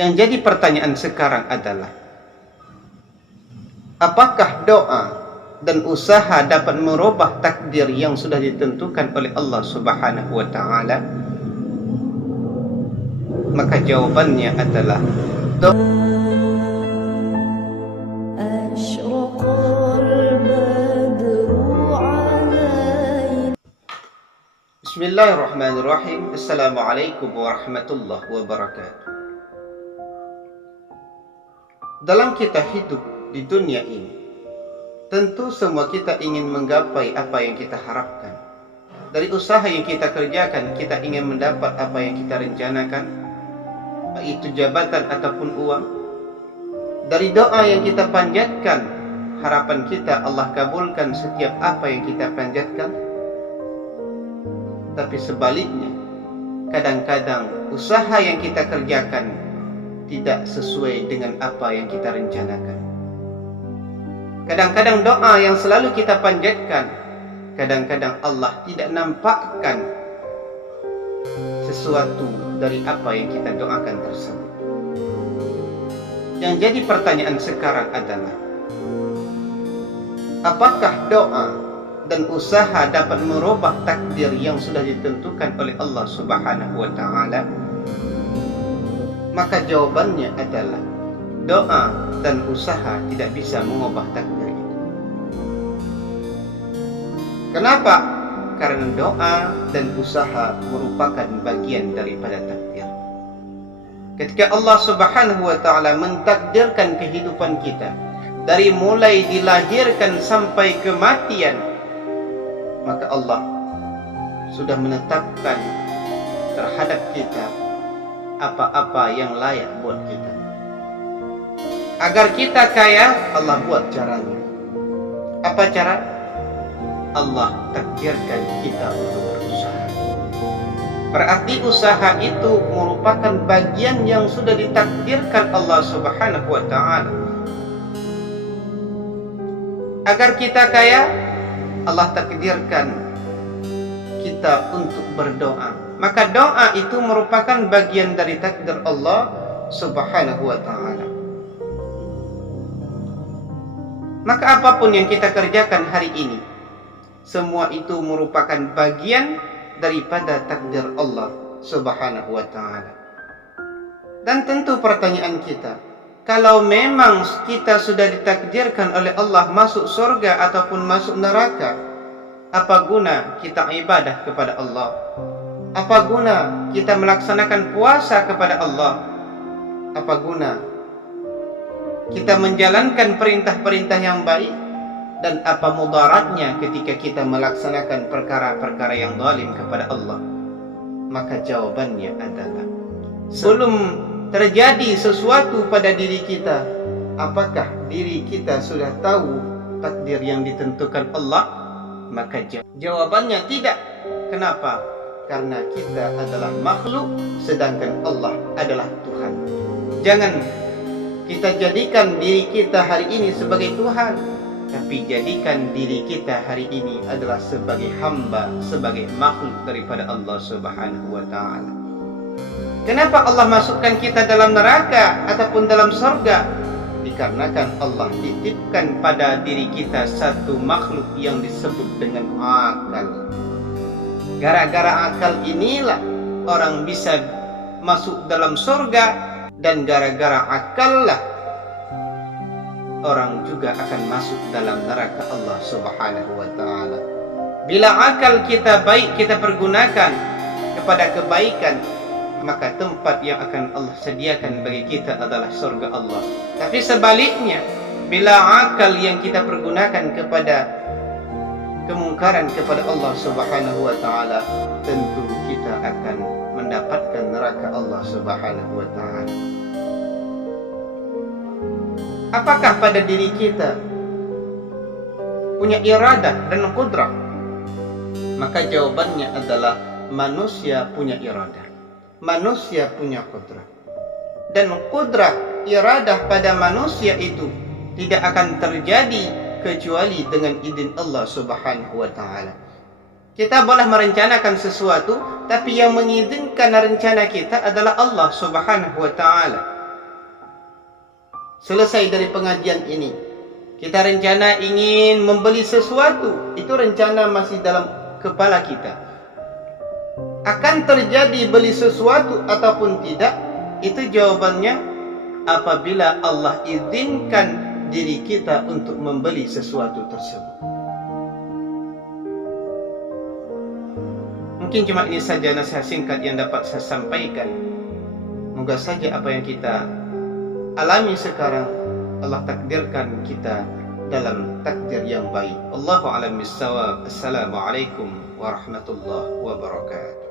Yang jadi pertanyaan sekarang adalah, apakah doa dan usaha dapat merubah takdir yang sudah ditentukan oleh Allah Subhanahu wa taala? Maka jawabannya adalah Bismillahirrahmanirrahim. Assalamualaikum warahmatullahi wabarakatuh. Dalam kita hidup di dunia ini, tentu semua kita ingin menggapai apa yang kita harapkan. Dari usaha yang kita kerjakan, kita ingin mendapat apa yang kita rencanakan, baik itu jabatan ataupun uang. Dari doa yang kita panjatkan, harapan kita Allah kabulkan setiap apa yang kita panjatkan. Tapi sebaliknya, kadang-kadang usaha yang kita kerjakan tidak sesuai dengan apa yang kita rencanakan. Kadang-kadang doa yang selalu kita panjatkan, kadang-kadang Allah tidak nampakkan sesuatu dari apa yang kita doakan tersebut. Yang jadi pertanyaan sekarang adalah, apakah doa dan usaha dapat merubah takdir yang sudah ditentukan oleh Allah Subhanahu wa taala? Maka jawabannya adalah, doa dan usaha tidak bisa mengubah takdir itu. Kenapa? Karena doa dan usaha merupakan bagian daripada takdir. Ketika Allah Subhanahu wa taala mentakdirkan kehidupan kita, dari mulai dilahirkan sampai kematian, maka Allah sudah menetapkan terhadap kita apa-apa yang layak buat kita. Agar kita kaya, Allah buat caranya. Apa cara? Allah takdirkan kita untuk berusaha. Berarti usaha itu merupakan bagian yang sudah ditakdirkan Allah Subhanahu wa taala. Agar kita kaya, Allah takdirkan kita untuk berdoa. Maka doa itu merupakan bagian dari takdir Allah Subhanahu wa taala. Maka apapun yang kita kerjakan hari ini, semua itu merupakan bagian daripada takdir Allah Subhanahu wa taala. Dan tentu pertanyaan kita, kalau memang kita sudah ditakdirkan oleh Allah masuk surga ataupun masuk neraka, apa guna kita ibadah kepada Allah? Apa guna kita melaksanakan puasa kepada Allah? Apa guna kita menjalankan perintah-perintah yang baik? Dan apa mudaratnya ketika kita melaksanakan perkara-perkara yang zalim kepada Allah? Maka jawabannya adalah, sebelum terjadi sesuatu pada diri kita, apakah diri kita sudah tahu takdir yang ditentukan Allah? Maka jawabannya tidak. Kenapa? Karena kita adalah makhluk, sedangkan Allah adalah Tuhan. Jangan kita jadikan diri kita hari ini sebagai Tuhan, tapi jadikan diri kita hari ini adalah sebagai hamba, sebagai makhluk daripada Allah Subhanahu wa taala. Kenapa Allah masukkan kita dalam neraka ataupun dalam surga? Dikarenakan Allah titipkan pada diri kita satu makhluk yang disebut dengan akal. Gara-gara akal inilah orang bisa masuk dalam surga, dan gara-gara akal lah orang juga akan masuk dalam neraka Allah Subhanahu wa taala. Bila akal kita baik, kita pergunakan kepada kebaikan, maka tempat yang akan Allah sediakan bagi kita adalah surga Allah. Tapi sebaliknya, bila akal yang kita pergunakan kepada kemungkaran kepada Allah Subhanahu wa taala, tentu kita akan mendapatkan neraka Allah Subhanahu wa taala. Apakah pada diri kita punya iradah dan qudrah? Maka jawabannya adalah, manusia punya iradah, manusia punya qudrah. Dan qudrah, iradah pada manusia itu tidak akan terjadi kecuali dengan izin Allah Subhanahu wa taala. Kita boleh merencanakan sesuatu, tapi yang mengizinkan rencana kita adalah Allah Subhanahu wa taala. selesai dari pengajian ini, kita rencana ingin membeli sesuatu, itu rencana masih dalam kepala kita. Akan terjadi beli sesuatu ataupun tidak, itu jawabannya apabila Allah izinkan diri kita untuk membeli sesuatu tersebut. Mungkin cuma ini saja nasihat singkat yang dapat saya sampaikan. Moga saja apa yang kita alami sekarang Allah takdirkan kita dalam takdir yang baik. Allahu a'lam bissawab. Assalamualaikum warahmatullahi wabarakatuh.